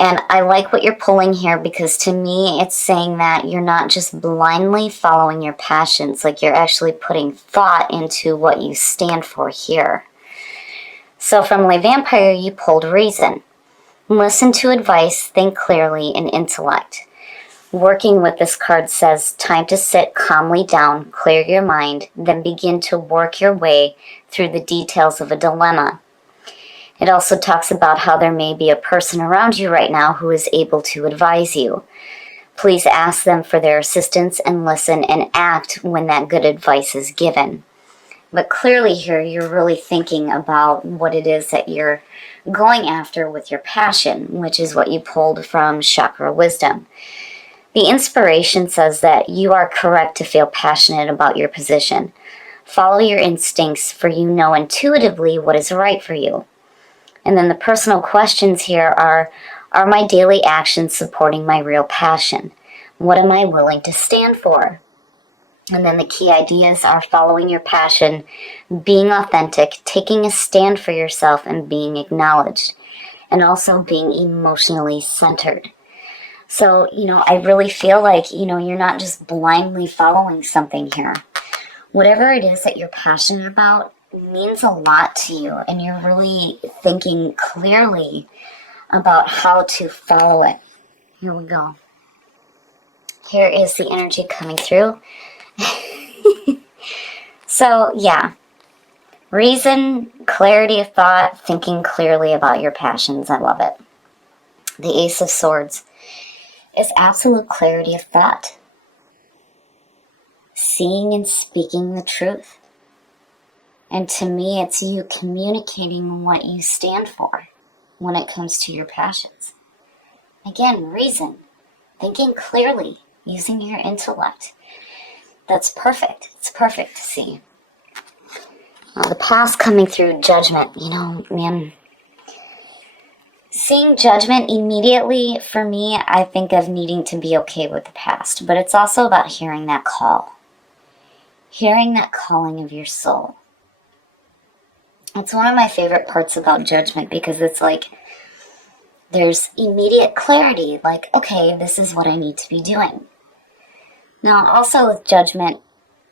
And I like what you're pulling here, because to me, it's saying that you're not just blindly following your passions, like you're actually putting thought into what you stand for here. So from Le Vampire, you pulled reason. Listen to advice, think clearly, and intellect. Working with this card says time to sit calmly down, clear your mind, then begin to work your way through the details of a dilemma. It also talks about how there may be a person around you right now who is able to advise you. Please ask them for their assistance and listen and act when that good advice is given. But clearly here, you're really thinking about what it is that you're going after with your passion, which is what you pulled from Chakra Wisdom. The inspiration says that you are correct to feel passionate about your position. Follow your instincts, for you know intuitively what is right for you. And then the personal questions here are my daily actions supporting my real passion? What am I willing to stand for? And then the key ideas are following your passion, being authentic, taking a stand for yourself, and being acknowledged. And also being emotionally centered. So, I really feel like, you're not just blindly following something here. Whatever it is that you're passionate about means a lot to you, and you're really thinking clearly about how to follow it. Here we go. Here is the energy coming through. So, yeah. Reason, clarity of thought, thinking clearly about your passions. I love it. The Ace of Swords is absolute clarity of thought. Seeing and speaking the truth. And to me, it's you communicating what you stand for when it comes to your passions. Again, reason, thinking clearly, using your intellect. That's perfect. It's perfect to see. The past coming through, judgment, man. Seeing judgment immediately, for me, I think of needing to be okay with the past. But it's also about hearing that call. Hearing that calling of your soul. It's one of my favorite parts about judgment, because it's like there's immediate clarity. Like, okay, this is what I need to be doing. Now, also with judgment,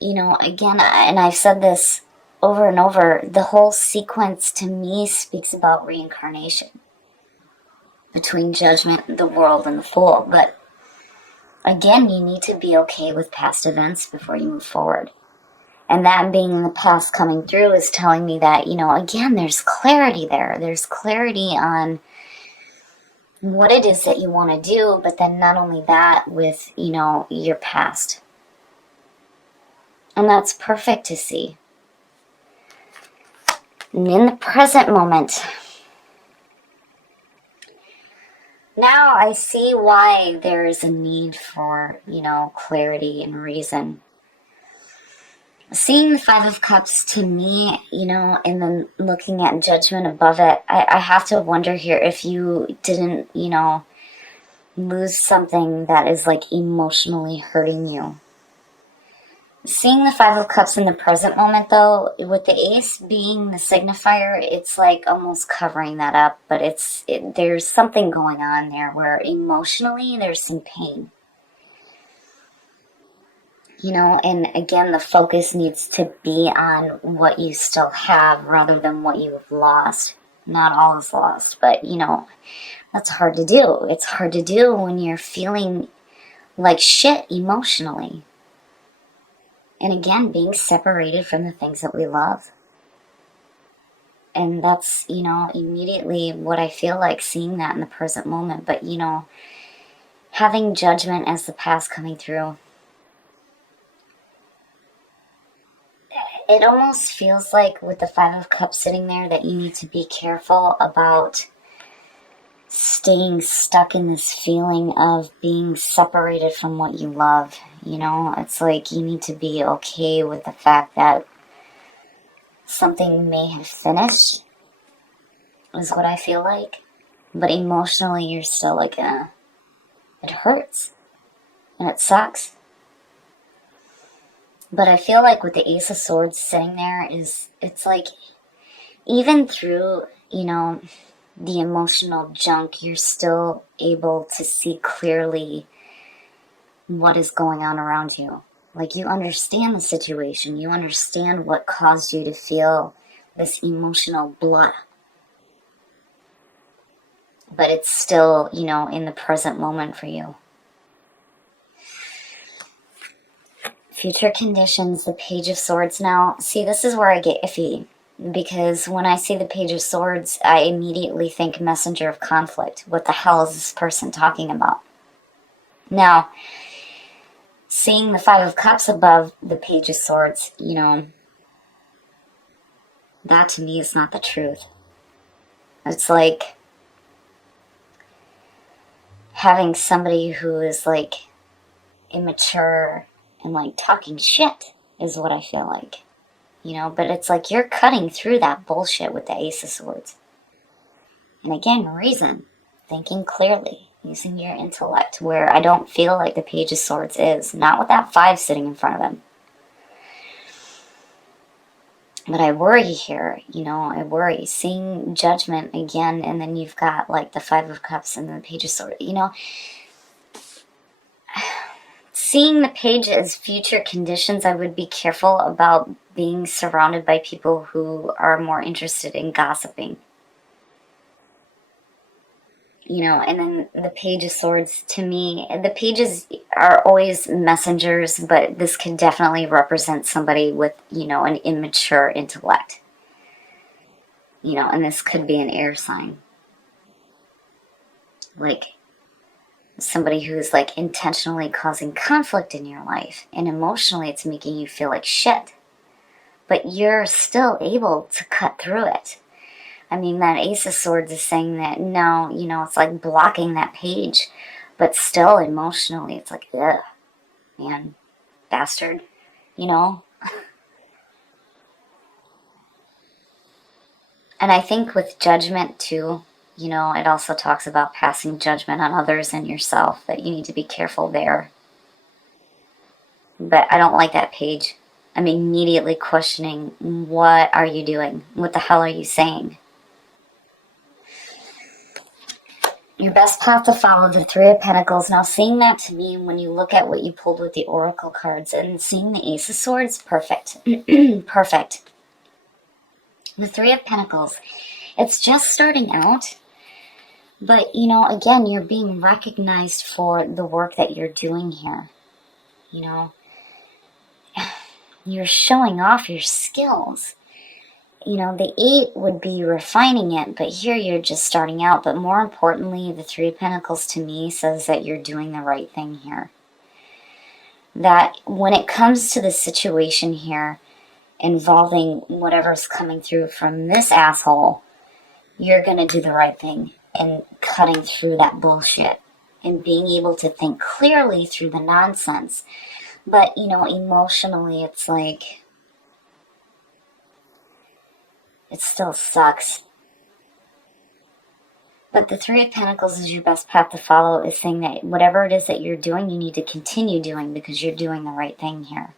again, and I've said this over and over, the whole sequence to me speaks about reincarnation. Between judgment, the world, and the fool. But again, you need to be okay with past events before you move forward. And that being in the past coming through is telling me that, again, there's clarity there. There's clarity on what it is that you want to do, but then not only that, with, your past. And that's perfect to see. And in the present moment, now I see why there is a need for, clarity and reason. Seeing the Five of Cups to me, and then looking at judgment above it, I have to wonder here if you didn't, lose something that is like emotionally hurting you. Seeing the Five of Cups in the present moment, though, with the Ace being the signifier, it's like almost covering that up, but there's something going on there where emotionally there's some pain. And again, the focus needs to be on what you still have rather than what you've lost. Not all is lost, but, that's hard to do. It's hard to do when you're feeling like shit emotionally. And again, being separated from the things that we love. And that's, immediately what I feel like seeing that in the present moment. But, having judgment as the past coming through. It almost feels like with the Five of Cups sitting there that you need to be careful about staying stuck in this feeling of being separated from what you love. It's like you need to be okay with the fact that something may have finished, is what I feel like. But emotionally, you're still like, it hurts. And it sucks. But I feel like with the Ace of Swords sitting there it's like, even through, the emotional junk, you're still able to see clearly what is going on around you. Like, you understand the situation. You understand what caused you to feel this emotional blah. But it's still, you know, in the present moment for you. Future conditions, the Page of Swords. Now, see, this is where I get iffy. Because when I see the Page of Swords, I immediately think messenger of conflict. What the hell is this person talking about? Now, seeing the Five of Cups above the Page of Swords, you know, that to me is not the truth. It's like having somebody who is like immature and like talking shit is what I feel like. You know, but it's like you're cutting through that bullshit with the Ace of Swords. And again, reason, thinking clearly, using your intellect, where I don't feel like the Page of Swords is. Not with that 5 sitting in front of him. But I worry here, you know, I worry. Seeing Judgment again, and then you've got like the 5 of Cups and the Page of Swords, you know. Seeing the Page as future conditions, I would be careful about being surrounded by people who are more interested in gossiping. You know, and then the Page of Swords, to me, the pages are always messengers, but this can definitely represent somebody with, you know, an immature intellect. You know, and this could be an air sign. Like, somebody who's like intentionally causing conflict in your life, and emotionally it's making you feel like shit. But you're still able to cut through it. I mean, that Ace of Swords is saying that, no, you know, it's like blocking that page. But still, emotionally, it's like, ugh, man, bastard, you know? And I think with Judgment, too, you know, it also talks about passing judgment on others and yourself, that you need to be careful there. But I don't like that page. I'm immediately questioning, what are you doing? What the hell are you saying? Your best path to follow, the 3 of Pentacles. Now, seeing that to me, when you look at what you pulled with the Oracle cards and seeing the Ace of Swords, perfect. Perfect. The 3 of Pentacles. It's just starting out. But, you know, again, you're being recognized for the work that you're doing here. You know, you're showing off your skills. You know, the 8 would be refining it, but here you're just starting out. But more importantly, the 3 of Pentacles to me says that you're doing the right thing here. That when it comes to the situation here involving whatever's coming through from this asshole, you're going to do the right thing and cutting through that bullshit and being able to think clearly through the nonsense. But, you know, emotionally, it's like, it still sucks. But the 3 of Pentacles is your best path to follow, is saying that whatever it is that you're doing, you need to continue doing because you're doing the right thing here.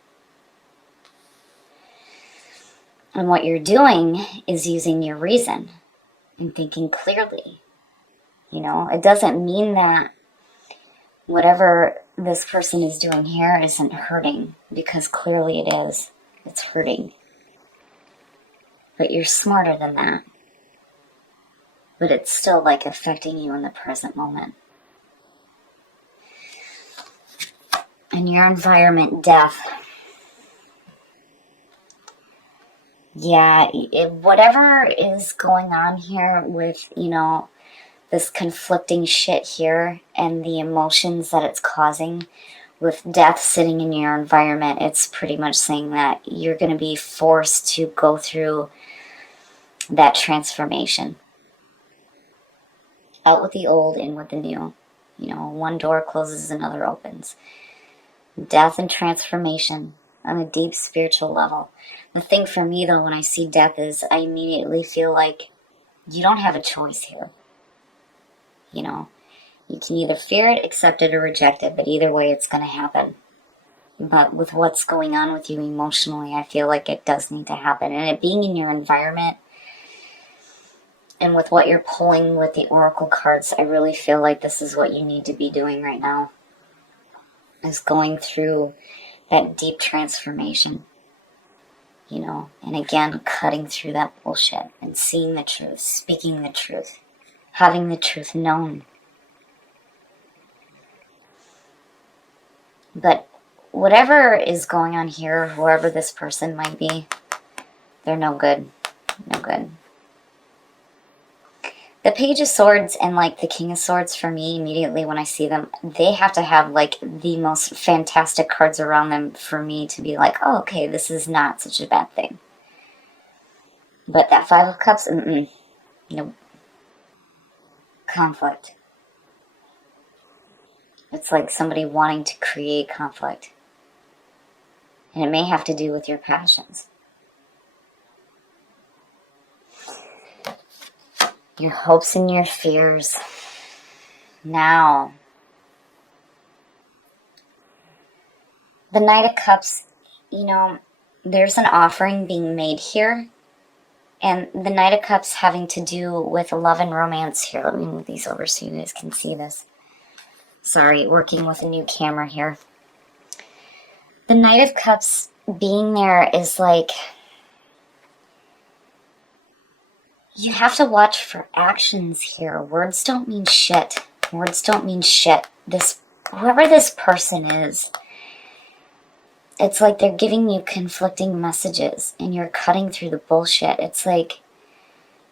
And what you're doing is using your reason and thinking clearly. You know, it doesn't mean that whatever this person is doing here isn't hurting, because clearly it is. It's hurting. But you're smarter than that. But it's still like affecting you in the present moment. And your environment, death. Yeah, whatever is going on here with, you know, this conflicting shit here and the emotions that it's causing with death sitting in your environment, it's pretty much saying that you're going to be forced to go through that transformation. Out with the old, in with the new. You know, one door closes, another opens. Death and transformation on a deep spiritual level. The thing for me, though, when I see death is I immediately feel like you don't have a choice here. You know, you can either fear it, accept it, or reject it, but either way it's going to happen. But with what's going on with you emotionally, I feel like it does need to happen. And it being in your environment, And with what you're pulling with the oracle cards, I really feel like this is what you need to be doing right now, is going through that deep transformation, you know, and again, cutting through that bullshit and seeing the truth, speaking the truth, having the truth known. But whatever is going on here, whoever this person might be, they're no good. No good. The Page of Swords and like the King of Swords, for me, immediately when I see them, they have to have like the most fantastic cards around them for me to be like, oh, okay, this is not such a bad thing. But that Five of Cups, nope. Conflict. It's like somebody wanting to create conflict. And it may have to do with your passions. Your hopes and your fears. Now, the Knight of Cups, you know, there's an offering being made here. And the Knight of Cups having to do with love and romance here. Let me move these over so you guys can see this. Sorry, working with a new camera here. The Knight of Cups being there is like, you have to watch for actions here. Words don't mean shit. Words don't mean shit. Whoever this person is, it's like they're giving you conflicting messages and you're cutting through the bullshit. It's like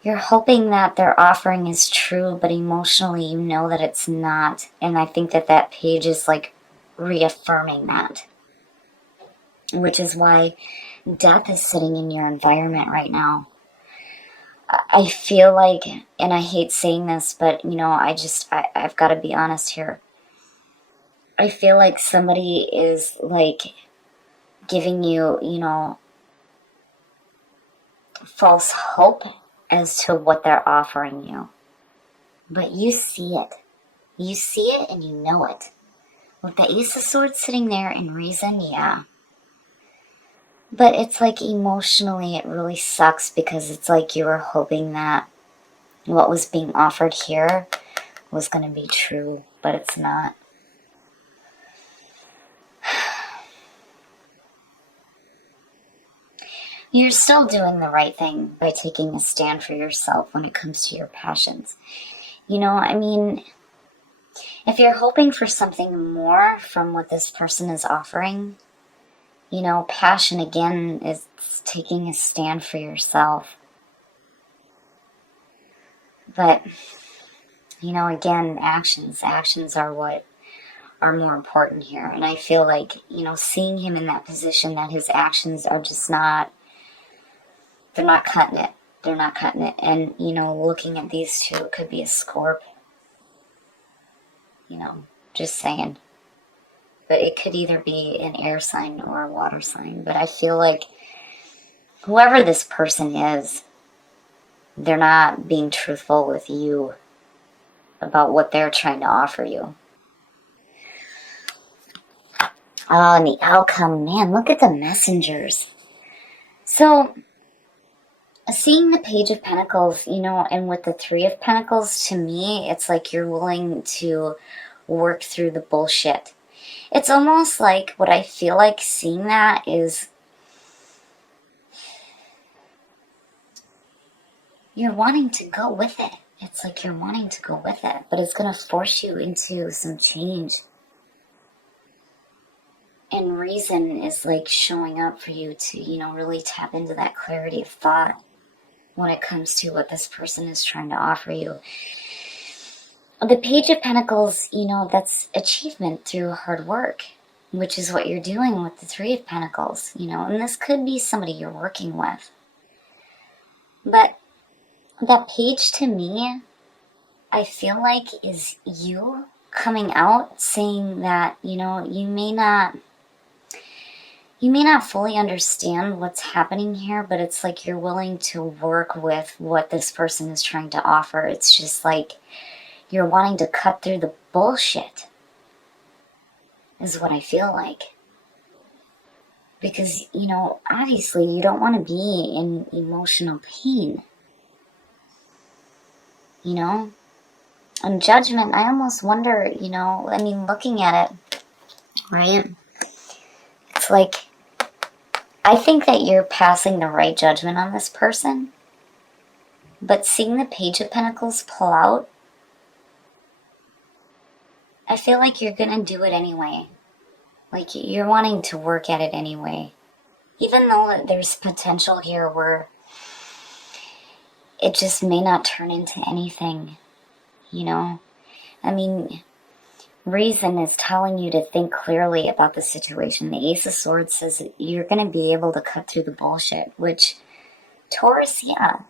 you're hoping that their offering is true, but emotionally you know that it's not. And I think that that page is like reaffirming that. Which is why death is sitting in your environment right now. I feel like, and I hate saying this, but, you know, I've got to be honest here. I feel like somebody is, like, giving you, you know, false hope as to what they're offering you. But you see it. You see it and you know it. With the Ace of Swords sitting there in reason, yeah. But it's like emotionally it really sucks because it's like you were hoping that what was being offered here was going to be true, but it's not. You're still doing the right thing by taking a stand for yourself when it comes to your passions. You know, I mean, if you're hoping for something more from what this person is offering, you know, passion again is taking a stand for yourself. But, you know, again, actions are what are more important here. And I feel like, you know, seeing him in that position that his actions are just not, they're not cutting it. They're not cutting it. And, you know, looking at these two, it could be a Scorp. You know, just saying. But it could either be an air sign or a water sign. But I feel like whoever this person is, they're not being truthful with you about what they're trying to offer you. Oh, and the outcome, man, look at the messengers. So, seeing the Page of Pentacles, you know, and with the Three of Pentacles, to me, it's like you're willing to work through the bullshit. It's almost like what I feel like seeing that is you're wanting to go with it. It's like you're wanting to go with it, but it's going to force you into some change. And reason is like showing up for you to, you know, really tap into that clarity of thought when it comes to what this person is trying to offer you. The Page of Pentacles, you know, that's achievement through hard work, which is what you're doing with the Three of Pentacles, you know, and this could be somebody you're working with. But that page to me, I feel like is you coming out saying that, you know, you may not fully understand what's happening here, but it's like you're willing to work with what this person is trying to offer. It's just like you're wanting to cut through the bullshit, is what I feel like. Because, you know, obviously you don't want to be in emotional pain. you know? And Judgment, I almost wonder, I mean, looking at it, right? It's like, I think that you're passing the right judgment on this person, but seeing the Page of Pentacles pull out, I feel like you're gonna do it anyway. Like, you're wanting to work at it anyway. Even though there's potential here where it just may not turn into anything, I mean, reason is telling you to think clearly about the situation. The Ace of Swords says that you're going to be able to cut through the bullshit, which, Taurus, yeah,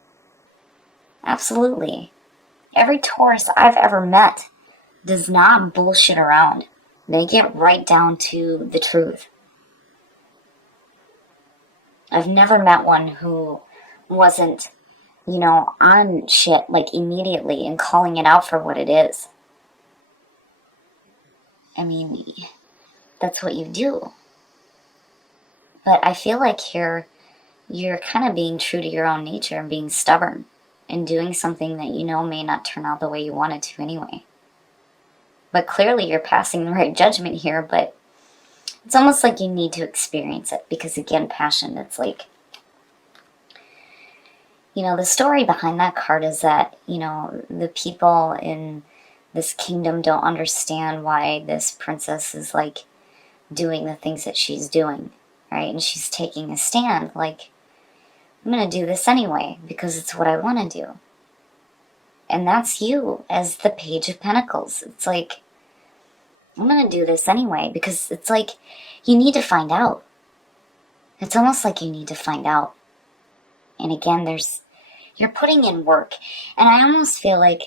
absolutely. Every Taurus I've ever met does not bullshit around. They get right down to the truth. I've never met one who wasn't, on shit, like, immediately and calling it out for what it is. I mean, that's what you do. But I feel like here, you're kind of being true to your own nature and being stubborn and doing something that may not turn out the way you want it to anyway. But clearly you're passing the right judgment here, but it's almost like you need to experience it because, again, passion, it's like, the story behind that card is that, the people in this kingdom don't understand why this princess is, like, doing the things that she's doing, right? And she's taking a stand, like, I'm going to do this anyway because it's what I want to do. And that's you as the Page of Pentacles. It's like, I'm going to do this anyway because it's like you need to find out. It's almost like you need to find out. And again, you're putting in work. And I almost feel like,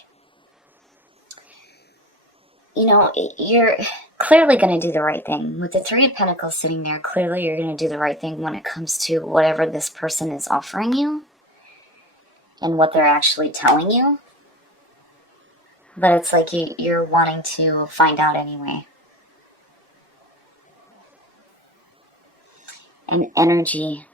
you're clearly going to do the right thing. With the Three of Pentacles sitting there, clearly you're going to do the right thing when it comes to whatever this person is offering you and what they're actually telling you. But it's like you're wanting to find out anyway. And energy.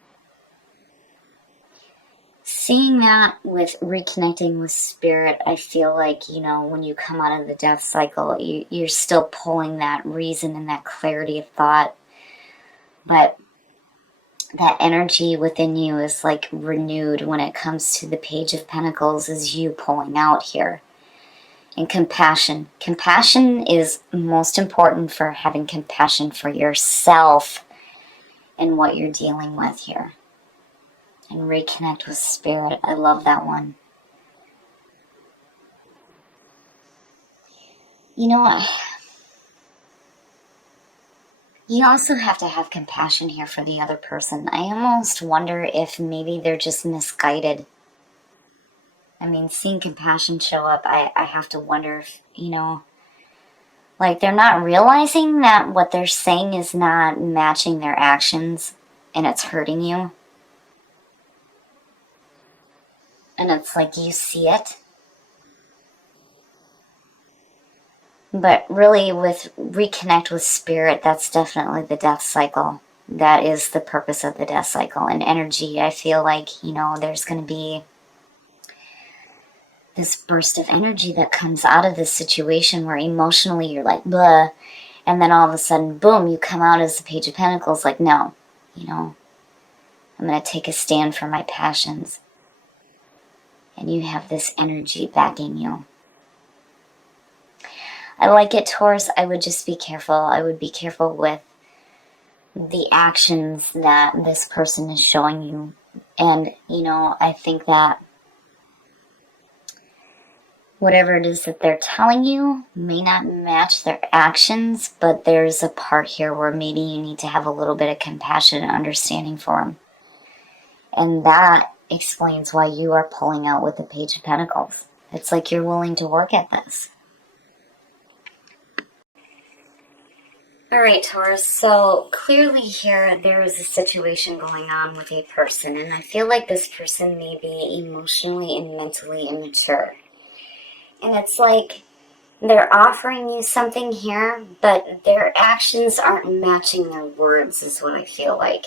Seeing that with reconnecting with spirit, I feel like, when you come out of the death cycle, you're still pulling that reason and that clarity of thought. But that energy within you is like renewed when it comes to the Page of Pentacles, is you pulling out here. And compassion. Compassion is most important for having compassion for yourself and what you're dealing with here. And reconnect with spirit. I love that one. You also have to have compassion here for the other person. I almost wonder if maybe they're just misguided. I mean, seeing compassion show up, I have to wonder if, like they're not realizing that what they're saying is not matching their actions and it's hurting you. And it's like you see it. But really, with reconnect with spirit, that's definitely the death cycle. That is the purpose of the death cycle. And energy, I feel like, there's going to be this burst of energy that comes out of this situation where emotionally you're like, blah. And then all of a sudden, boom, you come out as the Page of Pentacles like, no, I'm going to take a stand for my passions. And you have this energy backing you. I like it, Taurus. I would just be careful. I would be careful with the actions that this person is showing you. And, I think that whatever it is that they're telling you may not match their actions, but there's a part here where maybe you need to have a little bit of compassion and understanding for them. And that explains why you are pulling out with the Page of Pentacles. It's like you're willing to work at this. Alright, Taurus, so clearly here there is a situation going on with a person, and I feel like this person may be emotionally and mentally immature. And it's like they're offering you something here, but their actions aren't matching their words, is what I feel like.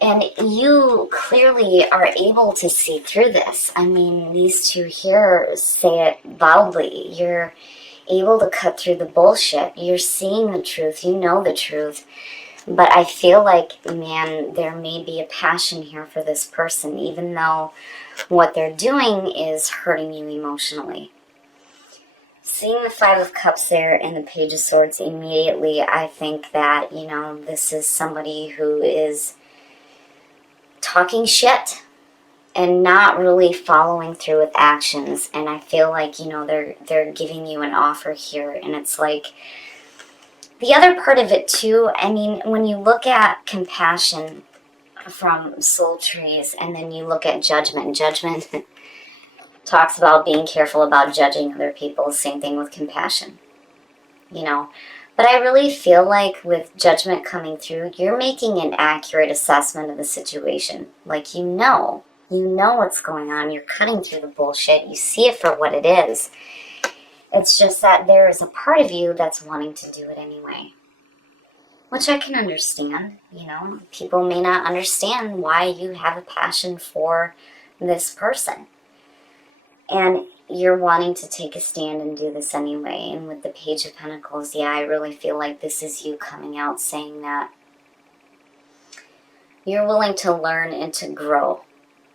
And you clearly are able to see through this. I mean, these two here say it loudly. You're able to cut through the bullshit. You're seeing the truth. You know the truth. But I feel like, man, there may be a passion here for this person, even though what they're doing is hurting you emotionally. Seeing the Five of Cups there and the Page of Swords immediately, I think that, you know, this is somebody who is talking shit and not really following through with actions. And I feel like, you know, they're giving you an offer here, and it's like, the other part of it too, I mean, when you look at compassion from soul trees and then you look at judgment talks about being careful about judging other people. Same thing with compassion, you know. But I really feel like with judgment coming through, you're making an accurate assessment of the situation. Like, you know what's going on. You're cutting through the bullshit. You see it for what it is. It's just that there is a part of you that's wanting to do it anyway. Which I can understand, you know. People may not understand why you have a passion for this person. And you're wanting to take a stand and do this anyway. And with the Page of Pentacles, yeah, I really feel like this is you coming out saying that you're willing to learn and to grow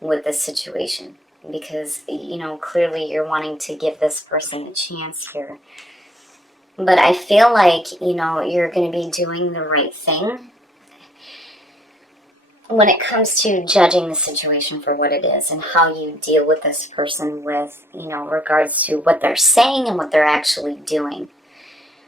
with this situation. Because, you know, clearly you're wanting to give this person a chance here. But I feel like, you know, you're going to be doing the right thing when it comes to judging the situation for what it is and how you deal with this person with, you know, regards to what they're saying and what they're actually doing.